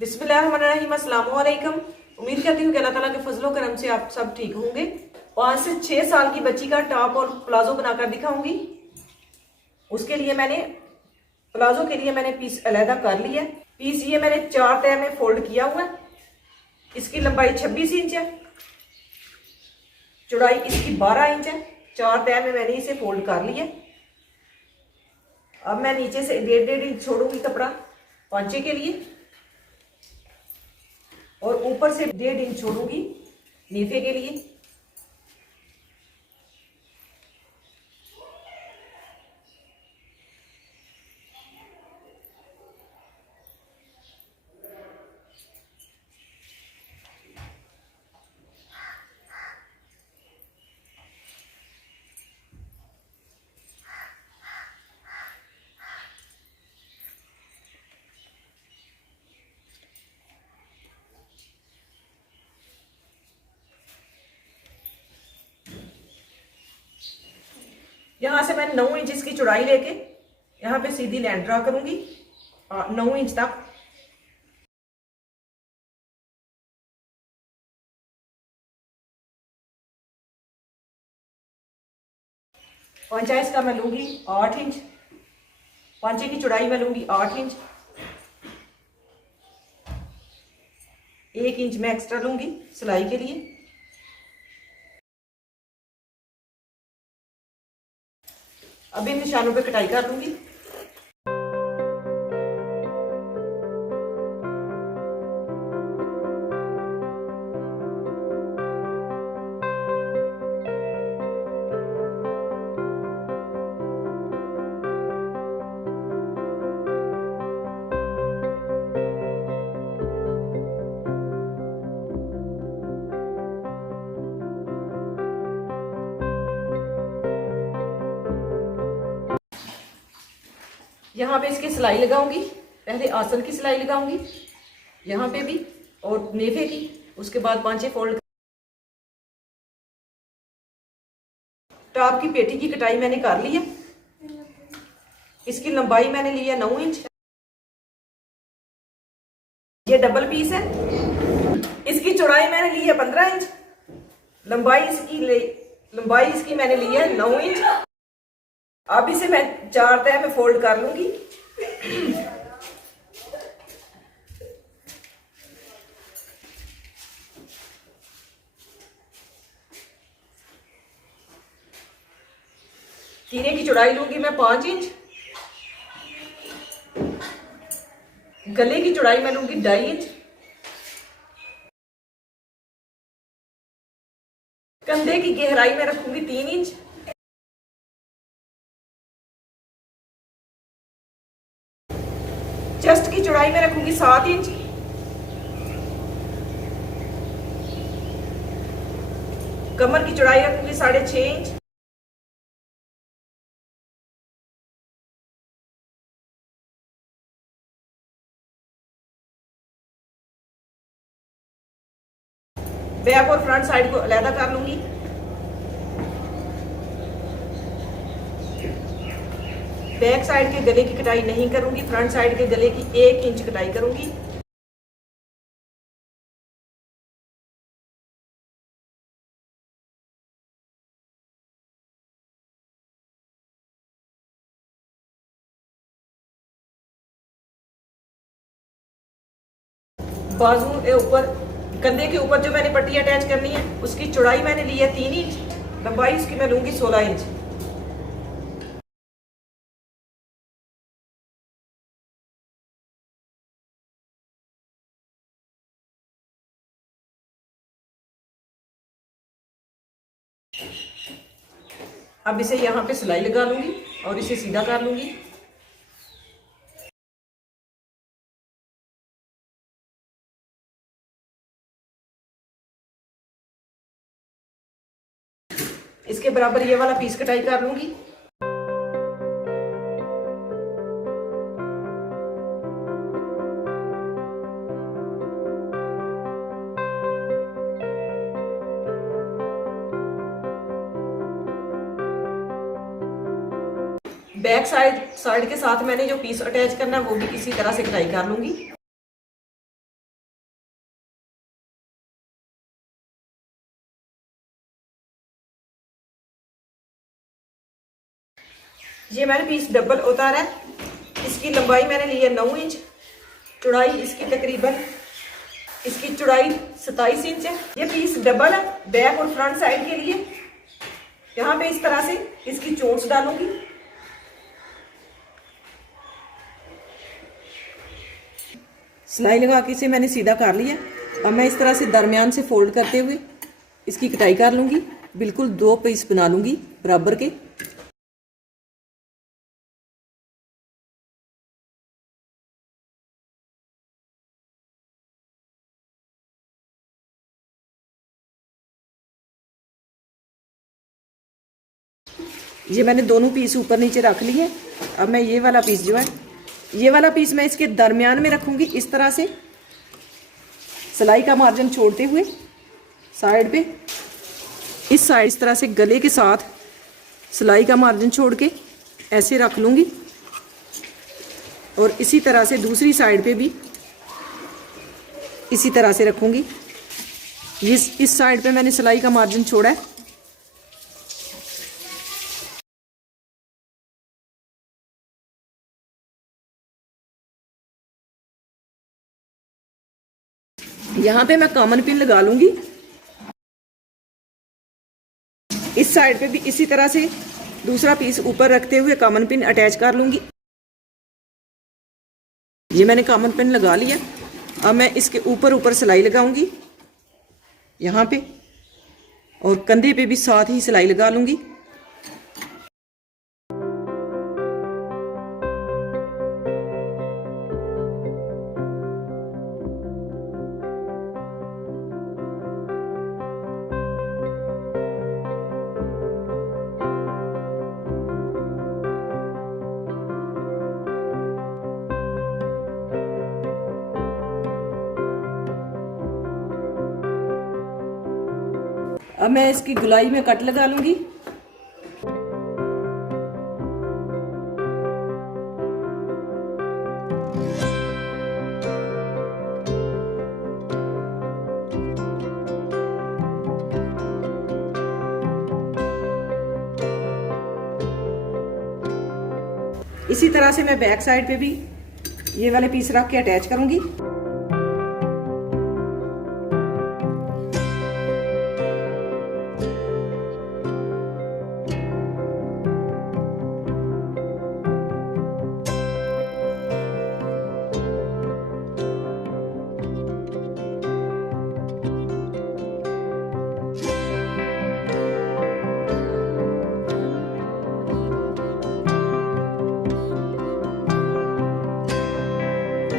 बिस्मिल्लाहिर्रहमानिर्रहीम, अस्सलाम वालेकुम। उम्मीद करती हूँ कि अल्लाह ताला के फजलो करम से आप सब ठीक होंगे। 5 से 6 साल की बच्ची का टॉप और प्लाजो बनाकर दिखाऊंगी। उसके लिए मैंने प्लाजो के लिए मैंने पीस अलहदा कर लिया। पीस ये मैंने 4 तह में फोल्ड किया हुआ है। इसकी लंबाई 26 इंच है, चौड़ाई इसकी 12 इंच है। 4 तह में मैंने इसे फोल्ड कर लिया। अब मैं नीचे से 1.5 इंच छोड़ूंगी कपड़ा पांचे के लिए और ऊपर से 1.5 इंच छोड़ूंगी नीफे के लिए। यहां से मैं 9 इंच इसकी चौड़ाई लेके यहाँ पे सीधी लाइन ड्रा करूंगी 9 इंच तक। पांचा इसका मैं लूंगी 8 इंच। पांचे की चौड़ाई मैं लूंगी 8 इंच। 1 इंच मैं एक्स्ट्रा लूंगी सिलाई के लिए। अब इन निशानों पे कटाई कर लूंगी। यहाँ पे इसकी सिलाई लगाऊंगी। पहले आसन की सिलाई लगाऊंगी यहाँ पे भी और नेफे की, उसके बाद पांचे फोल्ड। टॉप की पेटी की कटाई मैंने कर ली है। इसकी लंबाई मैंने ली है 9 इंच। ये डबल पीस है। इसकी चौड़ाई मैंने ली है 15 इंच। लंबाई इसकी मैंने ली है 9 इंच। अब इसे मैं 4 तह में फोल्ड कर लूंगी। सीने की चौड़ाई लूंगी मैं 5 इंच। गले की चौड़ाई मैं लूंगी 2.5 इंच। कंधे की गहराई मैं रखूंगी 3 इंच। चेस्ट की चौड़ाई में रखूंगी 7 इंच। कमर की चौड़ाई रखूंगी 6.5 इंच। बैक और फ्रंट साइड को अलहदा कर लूंगी। बैक साइड के गले की कटाई नहीं करूंगी, फ्रंट साइड के गले की 1 इंच कटाई करूंगी। बाजू के ऊपर, कंधे के ऊपर जो मैंने पट्टी अटैच करनी है उसकी चौड़ाई मैंने ली है 3 इंच। लंबाई उसकी मैं लूंगी 16 इंच। अब इसे यहाँ पे सिलाई लगा लूंगी और इसे सीधा कर लूंगी। इसके बराबर ये वाला पीस कटाई कर लूंगी। बैक साइड के साथ मैंने जो पीस अटैच करना है वो भी इसी तरह से कटाई कर लूंगी। ये मैंने पीस डबल उतारा है। इसकी लंबाई मैंने ली है 9 इंच, चौड़ाई इसकी तकरीबन इसकी चौड़ाई 27 इंच है। ये पीस डबल है बैक और फ्रंट साइड के लिए। यहाँ पे इस तरह से इसकी चोंच डालूंगी। सिलाई लगा के इसे मैंने सीधा कर लिया। अब मैं इस तरह से दरमियान से फोल्ड करते हुए इसकी कटाई कर लूंगी। बिल्कुल 2 पीस बना लूंगी बराबर के। ये मैंने दोनों पीस ऊपर नीचे रख लिए। अब मैं ये वाला पीस जो है, ये वाला पीस मैं इसके दरमियान में रखूंगी। इस तरह से सिलाई का मार्जिन छोड़ते हुए साइड पे, इस साइड इस तरह से गले के साथ सिलाई का मार्जिन छोड़ के ऐसे रख लूंगी। और इसी तरह से दूसरी साइड पे भी इसी तरह से रखूंगी। इस साइड पे मैंने सिलाई का मार्जिन छोड़ा है। यहाँ पे मैं कॉमन पिन लगा लूंगी। इस साइड पे भी इसी तरह से दूसरा पीस ऊपर रखते हुए कॉमन पिन अटैच कर लूंगी। ये मैंने कॉमन पिन लगा लिया। अब मैं इसके ऊपर सिलाई लगाऊंगी यहाँ पे, और कंधे पे भी साथ ही सिलाई लगा लूंगी। अब मैं इसकी गुलाई में कट लगा लूंगी। इसी तरह से मैं बैक साइड पे भी ये वाले पीस रख के अटैच करूंगी।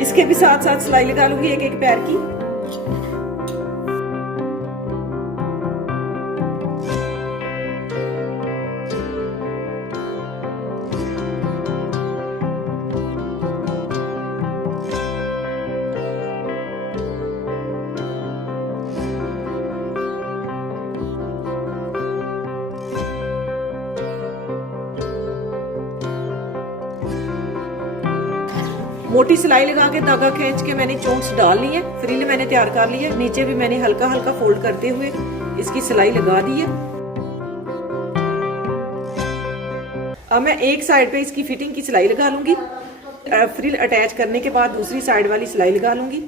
इसके भी साथ साथ सिलाई लगा लूंगी एक एक पैर की। मोटी सिलाई लगा के धागा खींच के मैंने चोंच डाल ली है। फ्रिल मैंने तैयार कर ली है। नीचे भी मैंने हल्का हल्का फोल्ड करते हुए इसकी सिलाई लगा दी है। अब मैं एक साइड पे इसकी फिटिंग की सिलाई लगा लूंगी। फ्रिल अटैच करने के बाद दूसरी साइड वाली सिलाई लगा लूंगी।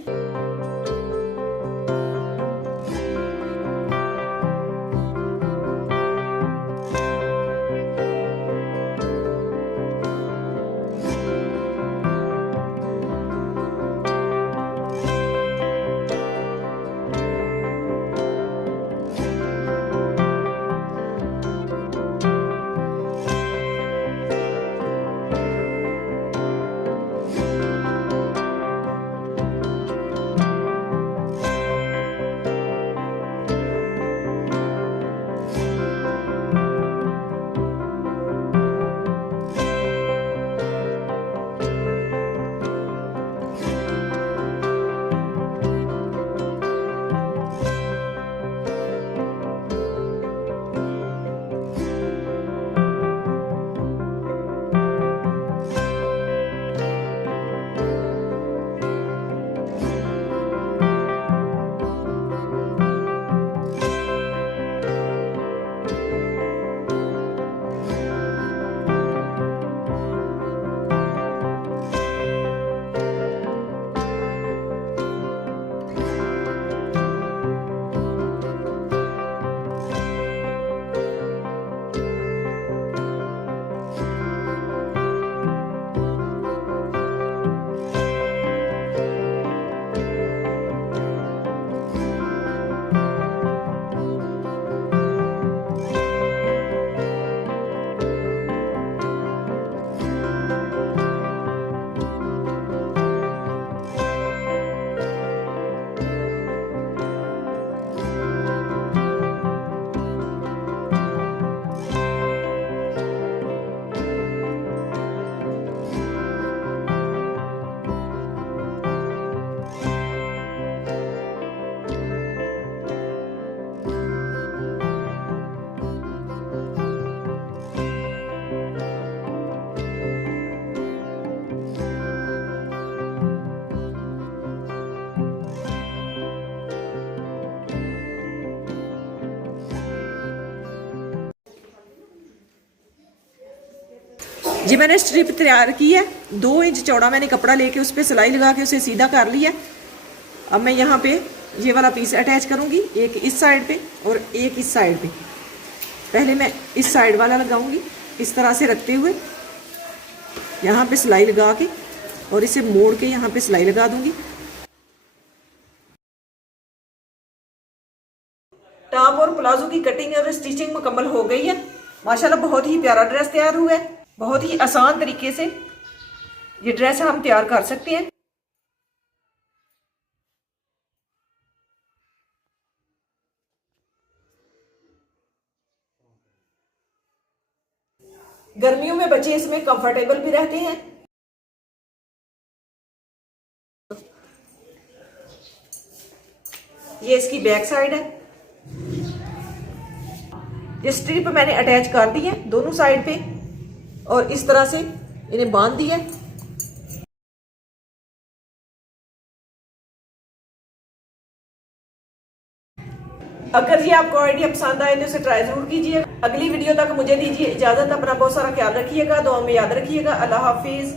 ये मैंने स्ट्रिप तैयार की है, 2 इंच चौड़ा मैंने कपड़ा लेके उस पर सिलाई लगा के उसे सीधा कर लिया। अब मैं यहाँ पे ये वाला पीस अटैच करूँगी, एक इस साइड पे और एक इस साइड पे। पहले मैं इस साइड वाला लगाऊंगी, इस तरह से रखते हुए यहाँ पे सिलाई लगा के और इसे मोड़ के यहाँ पे सिलाई लगा दूंगी। टॉप और प्लाजो की कटिंग और स्टिचिंग मुकम्मल हो गई है। माशाल्लाह बहुत ही प्यारा ड्रेस तैयार हुआ है। बहुत ही आसान तरीके से ये ड्रेस हम तैयार कर सकते हैं। गर्मियों में बच्चे इसमें कंफर्टेबल भी रहते हैं। ये इसकी बैक साइड है। ये स्ट्रिप मैंने अटैच कर दी है दोनों साइड पे और इस तरह से इन्हें बांध दिया। अगर ये आपको आइडिया पसंद आए तो इसे ट्राई जरूर कीजिए। अगली वीडियो तक मुझे दीजिए इजाजत। अपना बहुत सारा ख्याल रखिएगा, दुआ में याद रखिएगा। अल्लाह हाफिज।